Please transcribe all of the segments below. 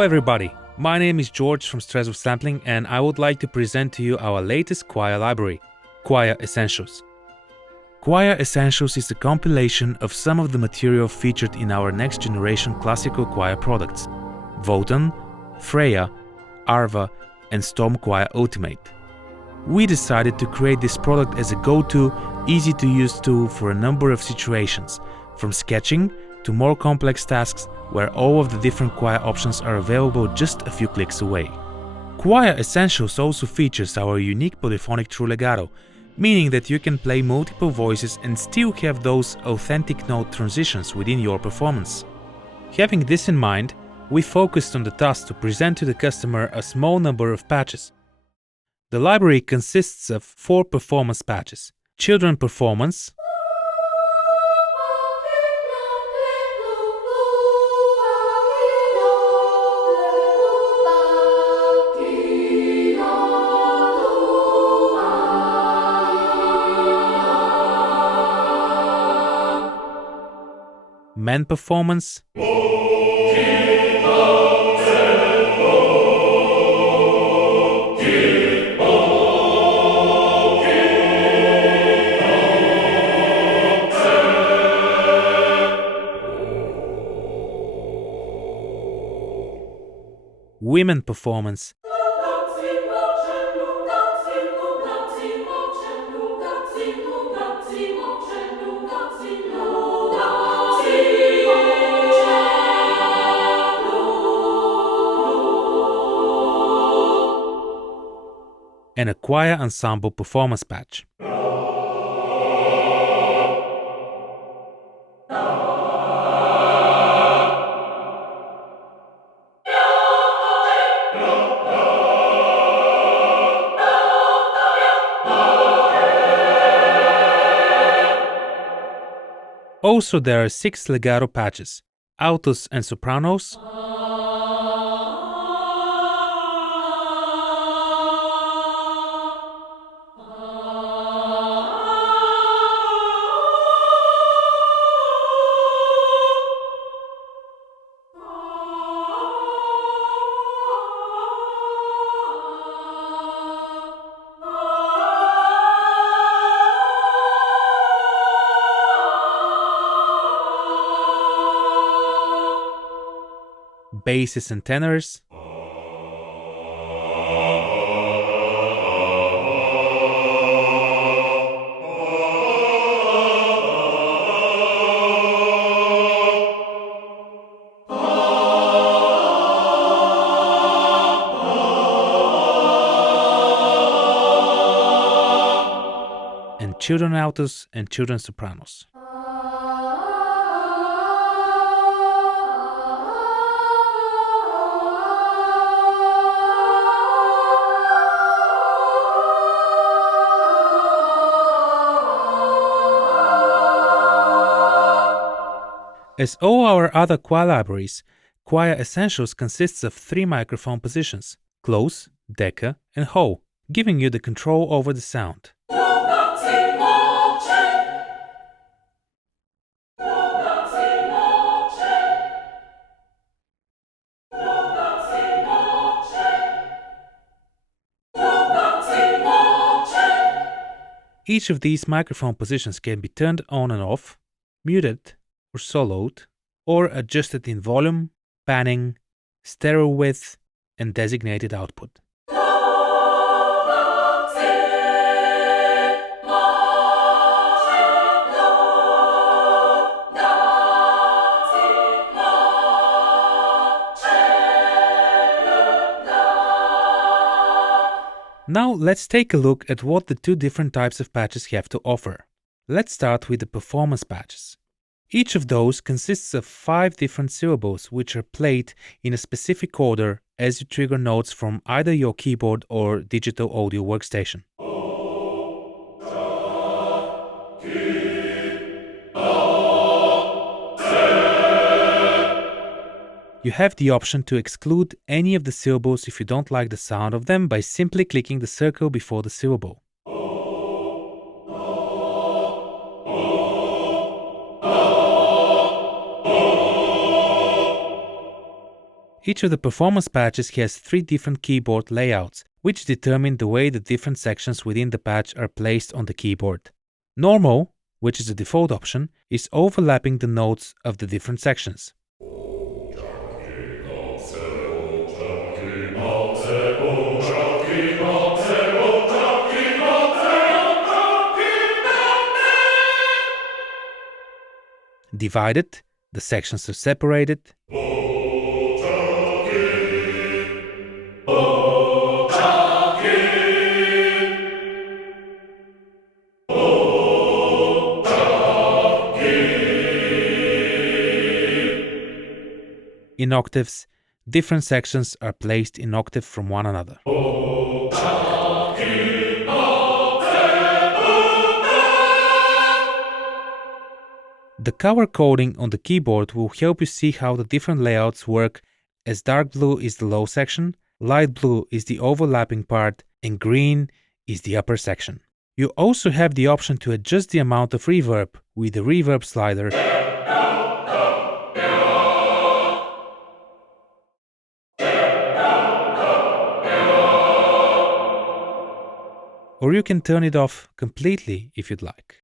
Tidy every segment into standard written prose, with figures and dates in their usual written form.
Hello everybody, my name is George from Strezov Sampling and I would like to present to you our latest choir library, Choir Essentials. Choir Essentials is a compilation of some of the material featured in our next generation classical choir products, Wotan, Freya, Arva and Storm Choir Ultimate. We decided to create this product as a go-to, easy-to-use tool for a number of situations, from sketching to more complex tasks where all of the different choir options are available just a few clicks away. Choir Essentials also features our unique polyphonic true legato, meaning that you can play multiple voices and still have those authentic note transitions within your performance. Having this in mind, we focused on the task to present to the customer a small number of patches. The library consists of 4 performance patches: Children Performance, Men Performance, Women Performance, and a choir ensemble performance patch. Also, there are 6 legato patches: altos and sopranos, basses and tenors, and children altos and children sopranos. As all our other choir libraries, Choir Essentials consists of 3 microphone positions: close, deca, and ho, giving you the control over the sound. Each of these microphone positions can be turned on and off, muted or soloed, or adjusted in volume, panning, stereo width, and designated output. Now let's take a look at what the 2 different types of patches have to offer. Let's start with the performance patches. Each of those consists of 5 different syllables which are played in a specific order as you trigger notes from either your keyboard or digital audio workstation. You have the option to exclude any of the syllables if you don't like the sound of them by simply clicking the circle before the syllable. Each of the performance patches has 3 different keyboard layouts, which determine the way the different sections within the patch are placed on the keyboard. Normal, which is the default option, is overlapping the notes of the different sections. Divided, the sections are separated. In octaves, different sections are placed in octave from one another. The color coding on the keyboard will help you see how the different layouts work, as dark blue is the low section, light blue is the overlapping part, and green is the upper section. You also have the option to adjust the amount of reverb with the reverb slider. Or you can turn it off completely if you'd like.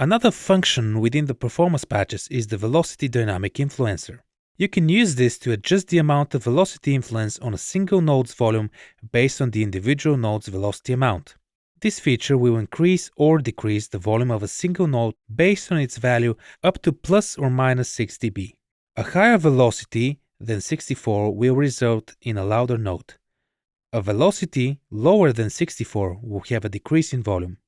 Another function within the performance patches is the velocity dynamic influencer. You can use this to adjust the amount of velocity influence on a single note's volume based on the individual note's velocity amount. This feature will increase or decrease the volume of a single note based on its value up to plus or minus 6 dB. A higher velocity than 64 will result in a louder note. A velocity lower than 64 will have a decrease in volume.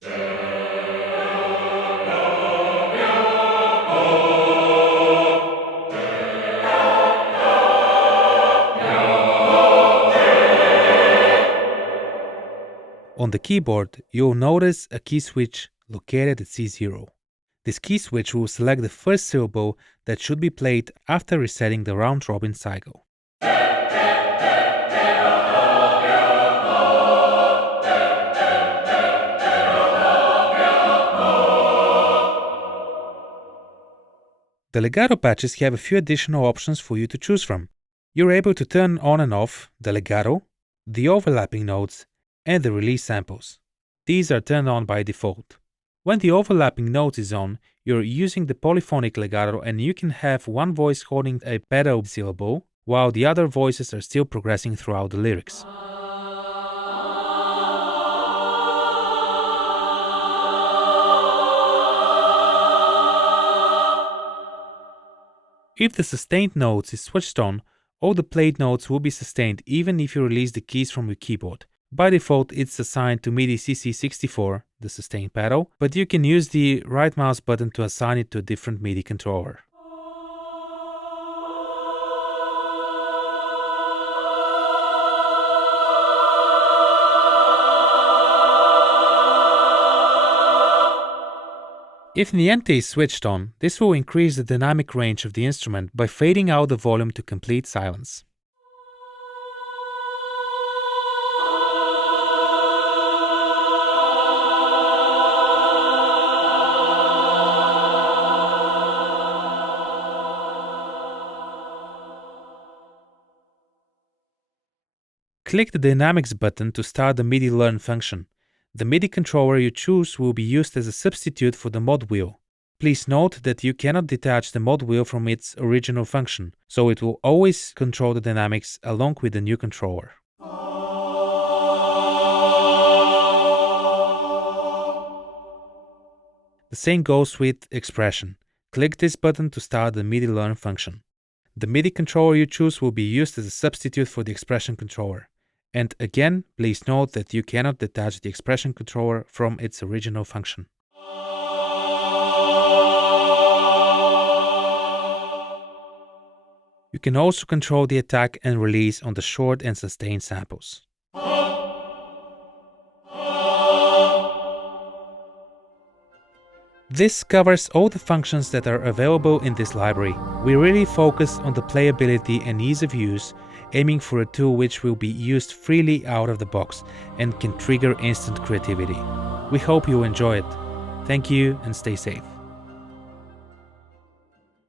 On the keyboard, you'll notice a key switch located at C0. This key switch will select the first syllable that should be played after resetting the round-robin cycle. The legato patches have a few additional options for you to choose from. You're able to turn on and off the legato, the overlapping notes, and the release samples. These are turned on by default. When the overlapping note is on, you're using the polyphonic legato and you can have one voice holding a pedal syllable, while the other voices are still progressing throughout the lyrics. If the sustained notes is switched on, all the played notes will be sustained even if you release the keys from your keyboard. By default, it's assigned to MIDI CC64, the sustain pedal, but you can use the right mouse button to assign it to a different MIDI controller. If Niente is switched on, this will increase the dynamic range of the instrument by fading out the volume to complete silence. Click the Dynamics button to start the MIDI Learn function. The MIDI controller you choose will be used as a substitute for the mod wheel. Please note that you cannot detach the mod wheel from its original function, so it will always control the dynamics along with the new controller. The same goes with expression. Click this button to start the MIDI Learn function. The MIDI controller you choose will be used as a substitute for the expression controller. And again, please note that you cannot detach the expression controller from its original function. You can also control the attack and release on the short and sustained samples. This covers all the functions that are available in this library. We really focus on the playability and ease of use, aiming for a tool which will be used freely out of the box and can trigger instant creativity. We hope you enjoy it. Thank you and stay safe.